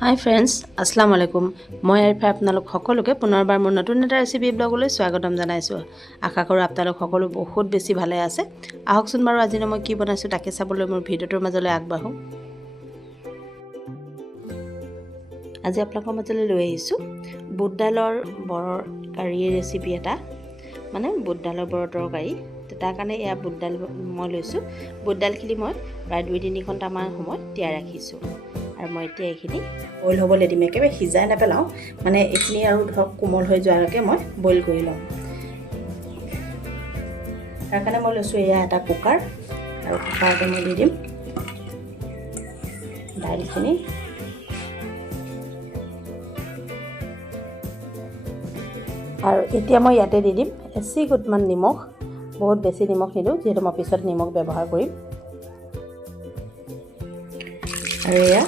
Hi friends, Assalamualaikum. মই আৰিফা আপোনালোক সকলোকে পুনৰবাৰ মোৰ নতুন এটা ৰেচিপি ব্লগলৈ স্বাগতম জনাইছো। আশা কৰো আপোনালোক সকলো বহুত বেছি ভালে আছে। আহকচোন বাৰু আজি মই কি বনাইছো তাকে চাবলৈ মোৰ ভিডিওটোৰ মাজলৈ আগবাঢ়ো। আজি আপোনালোকৰ মাজলৈ লৈ আহিছো বুটডালৰ বৰৰ কাৰী ৰেচিপি এটা। মানে বুটডালৰ বৰৰ তৰকাৰী। তাৰ কাৰণে এয়া বুটডাল মই লৈছো। বুটডালখিনি মই প্ৰায় 2-3 ঘণ্টা মান সময় তিয়াই ৰাখিছো। আৰু মই এতিয়া এইখিনি বইল হ'বলৈ দিম, একেবাৰে সিজাই নেপেলাও, মানে এইখিনি আৰু ধৰক কোমল হৈ যোৱালৈকে মই বইল কৰি লওঁ। তাৰ কাৰণে মই লৈছোঁ এয়া এটা কুকাৰ, আৰু কুকাৰতে মই দি দিম দাইলখিনি। আৰু এতিয়া মই ইয়াতে দি দিম এচিকুটমান নিমখ, বহুত বেছি নিমখ নিদিওঁ যিহেতু মই পিছত নিমখ ব্যৱহাৰ কৰিম। আৰু এয়া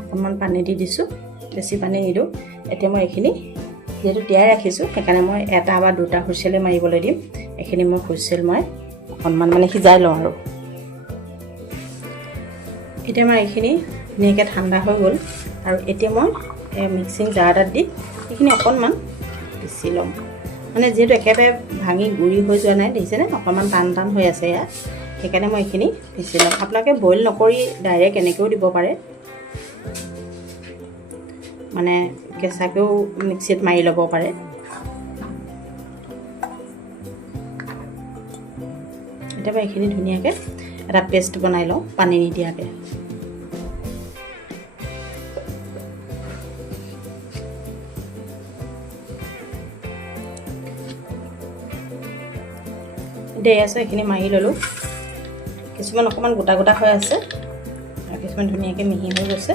অকণমান পানী দি দিছোঁ, বেছি পানী নিদিওঁ। এতিয়া মই এইখিনি যিহেতু তিয়াই ৰাখিছোঁ সেইকাৰণে মই এটা বা দুটা হুইচেলে মাৰিবলৈ দিম। এইখিনি মই হুইচেল মই অকণমান মানে সিজাই লওঁ। আৰু এতিয়া মই এইখিনি ধুনীয়াকৈ ঠাণ্ডা হৈ গ'ল, আৰু এতিয়া মই মিক্সিং জাৰ এটাত দি এইখিনি অকণমান পিচি ল'ম। মানে যিহেতু একেবাৰে ভাঙি গুড়ি হৈ যোৱা নাই, দেখিছেনে অকণমান টান টান হৈ আছে ইয়াত, সেইকাৰণে মই এইখিনি পিচি ল'ম। আপোনালোকে বইল নকৰি ডাইৰেক্ট এনেকৈও দিব পাৰে, মানে কেঁচাকৈও মিক্সিত মাৰি ল'ব পাৰে। এতিয়া মই এইখিনি ধুনীয়াকৈ এটা পেষ্ট বনাই লওঁ পানী নিদিয়াকৈ। এতিয়া আছে এইখিনি মাৰি ল'লোঁ। কিছুমান অকণমান গোটা গোটা হৈ আছে আৰু কিছুমান ধুনীয়াকৈ মিহি হৈ গৈছে।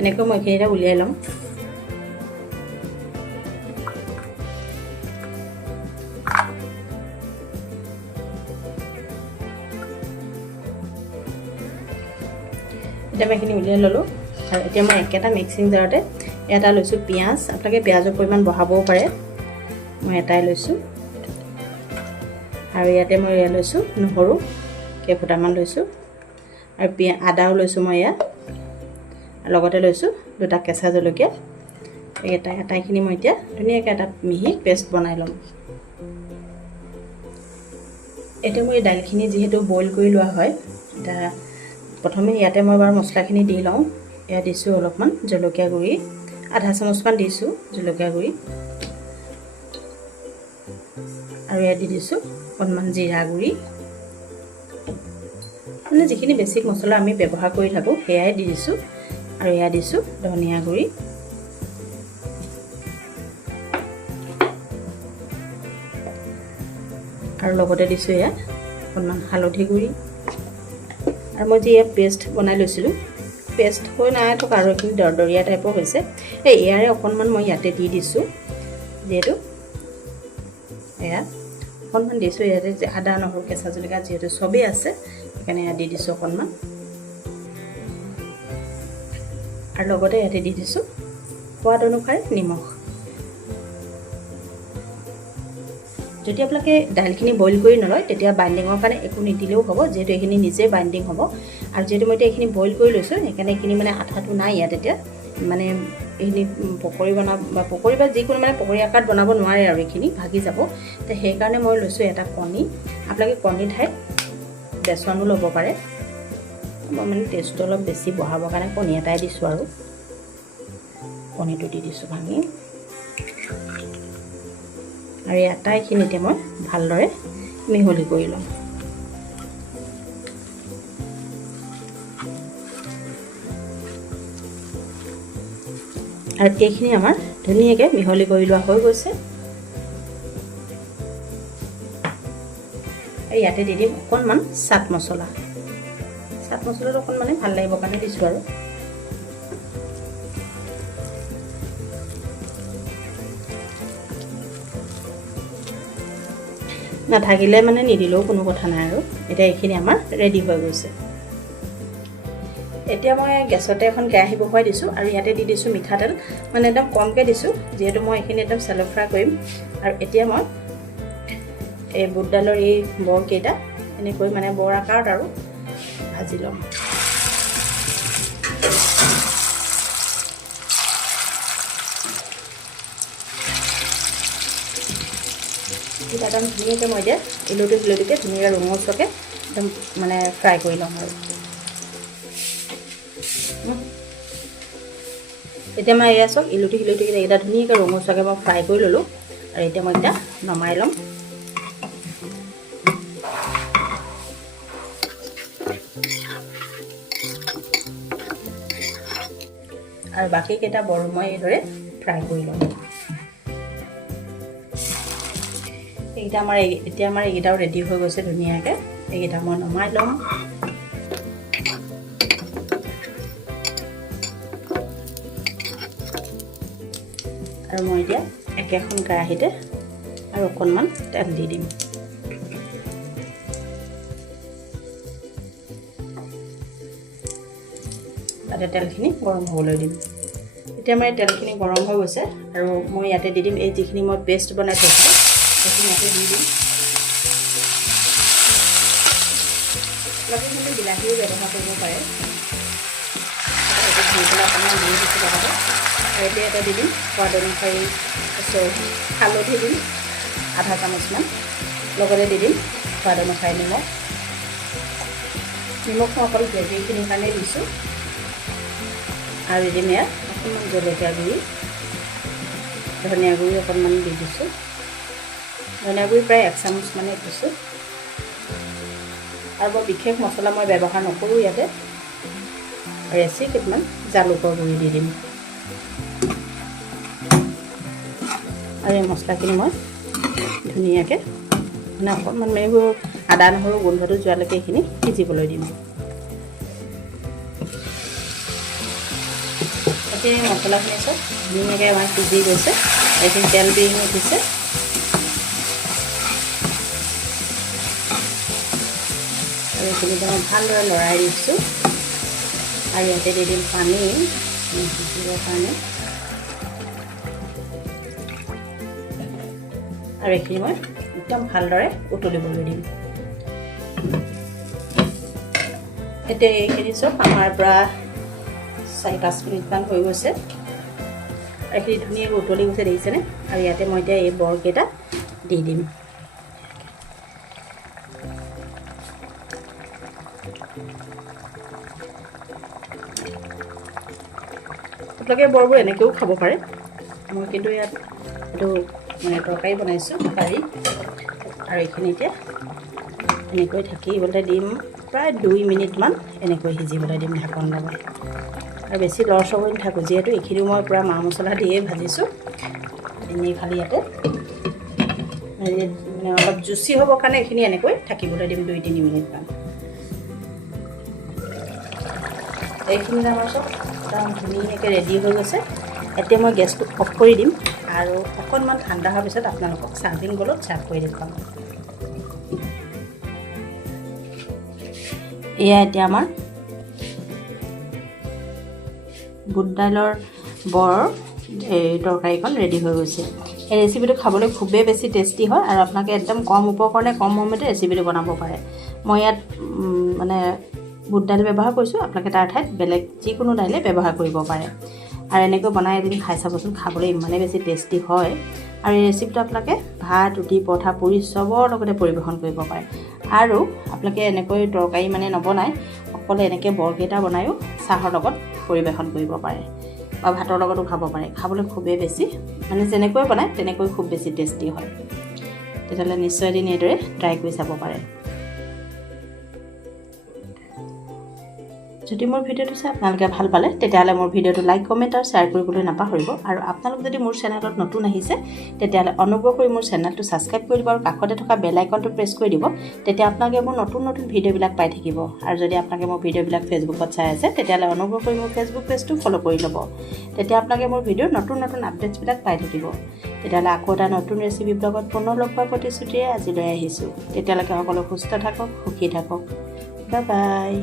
এনেকৈ মই এইখিনি এটা উলিয়াই ল'ম। এতিয়া মই এইখিনি উলিয়াই ল'লোঁ, আৰু এতিয়া মই একেটা মিক্সিং জাৰতে এটা লৈছোঁ পিঁয়াজ। আপোনালোকে পিঁয়াজৰ পৰিমাণ বঢ়াবও পাৰে, মই এটাই লৈছোঁ। আৰু ইয়াতে মই এয়া লৈছোঁ নহৰু কেইফুটামান লৈছোঁ, আৰু আদাও লৈছোঁ মই ইয়াত, লগতে লৈছোঁ 2টা কেঁচা জলকীয়া। এটাইখিনি মই এতিয়া ধুনীয়াকৈ এটা মিহি পেষ্ট বনাই ল'ম। এতিয়া মই এই দাইলখিনি যিহেতু বইল কৰি লোৱা হয়, এতিয়া প্ৰথমে ইয়াতে মই বাৰু মছলাখিনি দি লওঁ। এয়া দিছোঁ অলপমান জলকীয়া গুড়ি, আধা চামুচমান দিছোঁ জলকীয়া গুড়ি, আৰু ইয়াত দি দিছোঁ অকণমান জিৰা গুড়ি। মানে যিখিনি বেছিক মছলা আমি ব্যৱহাৰ কৰি থাকোঁ সেয়াই দি দিছোঁ। আৰু এয়া দিছোঁ ধনিয়া গুড়ি, আৰু লগতে দিছোঁ এয়া অকণমান হালধি গুড়ি। আৰু মই যি এয়া পেষ্ট বনাই লৈছিলোঁ, পেষ্ট হৈ নাই থকা আৰু এইখিনি দৰদৰীয়া টাইপৰ হৈছে, ইয়াৰে অকণমান মই ইয়াতে দি দিছোঁ। যিহেতু এয়া অকণমান দিছোঁ, ইয়াতে আদা নহৰু কেঁচা জলকীয়া যিহেতু চবেই আছে সেইকাৰণে এয়া দি দিছোঁ অকণমান। আৰু লগতে ইয়াতে দি দিছোঁ সোৱাদ অনুসাৰে নিমখ। যদি আপোনালোকে দাইলখিনি বইল কৰি নলয় তেতিয়া বাইণ্ডিঙৰ কাৰণে একো নিদিলেও হ'ব, যিহেতু এইখিনি নিজেই বাইণ্ডিং হ'ব। আৰু যিহেতু মই এতিয়া এইখিনি বইল কৰি লৈছোঁ সেইকাৰণে এইখিনি মানে আঠাটো নাই ইয়াত। এতিয়া মানে এইখিনি পকৰি পকৰি বা যিকোনো মানে পকৰি আকাৰত বনাব নোৱাৰে, আৰু এইখিনি ভাগি যাব। তো সেইকাৰণে মই লৈছোঁ এটা কণী। আপোনালোকে কণী ঠাইত বেচনো ল'ব পাৰে। মই মানে টেষ্টটো অলপ বেছি বঢ়াবৰ কাৰণে কণী এটাই দিছোঁ, আৰু কণীটো দি দিছোঁ ভাঙি। আৰু এই আটাইখিনিতে মই ভালদৰে মিহলি কৰি লওঁ। আৰু এইখিনি আমাৰ ধুনীয়াকৈ মিহলি কৰি লোৱা হৈ গৈছে। আৰু ইয়াতে দি দিম অকণমান চাট মছলা। চাট মছলাটো অকণমান ভাল লাগিবৰ কাৰণে দিছোঁ। আৰু নাথাকিলে মানে নিদিলেও কোনো কথা নাই। আৰু এতিয়া এইখিনি আমাৰ ৰেডি হৈ গৈছে। এতিয়া মই গেছতে এখন কেৰাহী বহুৱাই দিছোঁ, আৰু ইয়াতে দি দিছোঁ মিঠাতেল, মানে একদম কমকৈ দিছোঁ যিহেতু মই এইখিনি একদম চেল' ফ্ৰাই কৰিম। আৰু এতিয়া মই এই বুটডালৰ এই বৰকেইটা এনেকৈ মানে বৰ আকাৰত আৰু ভাজি ল'ম এটা একদম ধুনীয়াকৈ মই এতিয়া ইলুটিকে ধুনীয়াকৈ ৰঙচুৱাকৈ একদম মানে ফ্ৰাই কৰি ল'ম আৰু এতিয়া মই এয়া চাওক ইলুটিকে এইকেইটা ধুনীয়াকৈ ৰঙচুৱাকৈ মই ফ্ৰাই কৰি ল'লোঁ আৰু এতিয়া মই এতিয়া নমাই ল'ম আৰু বাকীকেইটা বৰ মই এইদৰে ফ্ৰাই কৰি ল'ম এতিয়া আমাৰ এইকেইটাও ৰেডি হৈ গৈছে ধুনীয়াকৈ এইকেইটা মই নমাই ল'ম আৰু মই এতিয়া একেখন কেৰাহীতে আৰু অকণমান তেল দি দিম তাতে তেলখিনি গৰম হ'বলৈ দিম এতিয়া মই তেলখিনি গৰম হৈ গৈছে আৰু মই ইয়াতে দি দিম এই যিখিনি মই পেষ্ট বনাই থৈছিলোঁ সেইখিনি ইয়াতে দি দিম আপোনালোকে বিলাহীও ব্যৱহাৰ কৰিব পাৰে ধুই পেলাই অকণমান দি দিছোঁ লগাব আৰু এতিয়া এটা দি দিম সোৱাদ অনুসৰি হালধি দিম আধা চামুচমান লগতে দি দিম সোৱাদ অনুসৰি নিমখ মই অকল গ্ৰেভিখিনিৰ কাৰণে দিছোঁ আৰু দি দিম ইয়াত অকণমান জলকীয়া গুড়ি ধনিয়া গুড়ি অকণমান দি দিছোঁ ধনিয়া গুড়ি প্ৰায় 1 চামুচ মানে দিছোঁ আৰু বৰ বিশেষ মছলা মই ব্যৱহাৰ নকৰোঁ ইয়াতে আৰু কেইটামান জালুকৰ গুড়ি দি দিম আৰু এই মছলাখিনি মই ধুনীয়াকৈ মানে অকণমান এইবোৰ আদা নহৰু গোন্ধটো যোৱালৈকে এইখিনি সিজিবলৈ দিম এতিয়া মছলাখিনি চব ধুনীয়াকৈ আমাৰ সিজি গৈছে এইখিনি তেল বিৰিঙি উঠিছে আৰু এইখিনি মই ভালদৰে লৰাই দিছোঁ আৰু ইয়াতে দি দিম পানী সিজিবৰ কাৰণে আৰু এইখিনি মই একদম ভালদৰে উতলিবলৈ দিম এতিয়া এইখিনি চব আমাৰ পৰা 4-5 মিনিটমান হৈ গৈছে আৰু এইখিনি ধুনীয়াকৈ উতলি গৈছে দেখিছেনে আৰু ইয়াতে মই এতিয়া এই বৰকেইটা দি দিম আপোনালোকে বৰবোৰ এনেকৈও খাব পাৰে মই কিন্তু ইয়াত এইটো মানে তৰকাৰী বনাইছোঁ কাৰী আৰু এইখিনি এতিয়া এনেকৈ থাকিবলৈ দিম প্ৰায় 2 মিনিটমান এনেকৈ সিজিবলৈ দিম ঢাকন লগাই আৰু বেছি লৰচৰ কৰি নাথাকোঁ যিহেতু এইখিনি মই পূৰা মা মছলা দিয়ে ভাজিছোঁ এনেই খালি ইয়াতে মানে অলপ জুচি হ'বৰ কাৰণে এইখিনি এনেকৈ থাকিবলৈ দিম 2-3 মিনিটমান এইখিনি আমাৰ চব একদম ধুনীয়াকৈ ৰেডি হৈ গৈছে এতিয়া মই গেছটো অফ কৰি দিম আৰু অকণমান ঠাণ্ডা হোৱাৰ পিছত আপোনালোকক চাৰ্ভিং বলত চাৰ্ভ কৰি দেখুৱাম এয়া এতিয়া আমাৰ বুট দাইলৰ বৰ এই তৰকাৰীখন ৰেডি হৈ গৈছে এই ৰেচিপিটো খাবলৈ খুবেই বেছি টেষ্টি হয় আৰু আপোনালোকে একদম কম উপকৰণে কম সময়তে ৰেচিপিটো বনাব পাৰে মই ইয়াত মানে বুট দাইল ব্যৱহাৰ কৰিছোঁ আপোনালোকে তাৰ ঠাইত বেলেগ যিকোনো দাইলে ব্যৱহাৰ কৰিব পাৰে আৰু এনেকৈ বনাই এদিন খাই চাবচোন খাবলৈ ইমানেই বেছি টেষ্টি হয় আৰু এই ৰেচিপিটো আপোনালোকে ভাত ৰুটি পৰঠা পুৰি চবৰ লগতে পৰিৱেশন কৰিব পাৰে আৰু আপোনালোকে এনেকৈ তৰকাৰী মানে নবনাই অকলে এনেকৈ বৰকেইটা বনায়ো চাহৰ লগত পৰিৱেশন কৰিব পাৰে বা ভাতৰ লগতো খাব পাৰে খাবলৈ খুবেই বেছি মানে যেনেকৈ বনায় তেনেকৈ খুব বেছি টেষ্টি হয় তেতিয়াহ'লে নিশ্চয় এদিন এইদৰে ট্ৰাই কৰি চাব পাৰে যদি মোৰ ভিডিঅ'টো চাই আপোনালোকে ভাল পালে তেতিয়াহ'লে মোৰ ভিডিঅ'টো লাইক কমেণ্ট আৰু শ্বেয়াৰ কৰিবলৈ নাপাহৰিব আৰু আপোনালোক যদি মোৰ চেনেলত নতুন আহিছে তেতিয়াহ'লে অনুগ্ৰহ কৰি মোৰ চেনেলটো ছাবস্ক্ৰাইব কৰি দিব আৰু কাষতে থকা বেল আইকনটো প্ৰেছ কৰি দিব তেতিয়া আপোনালোকে মোৰ নতুন ভিডিঅ'বিলাক পাই থাকিব আৰু যদি আপোনালোকে মোৰ ভিডিঅ'বিলাক ফেচবুকত চাই আছে তেতিয়াহ'লে অনুগ্ৰহ কৰি মোৰ ফেচবুক পেজটো ফ'ল' কৰি ল'ব তেতিয়া আপোনালোকে মোৰ ভিডিঅ'ৰ নতুন আপডেটছবিলাক পাই থাকিব তেতিয়াহ'লে আকৌ এটা নতুন ৰেচিপি ব্লগত পুনৰ লগ পোৱাৰ প্ৰতিশ্ৰুতিৰে আজিলৈ আহিছোঁ তেতিয়ালৈকে সকলো সুস্থ থাকক সুখী থাকক বাই বাই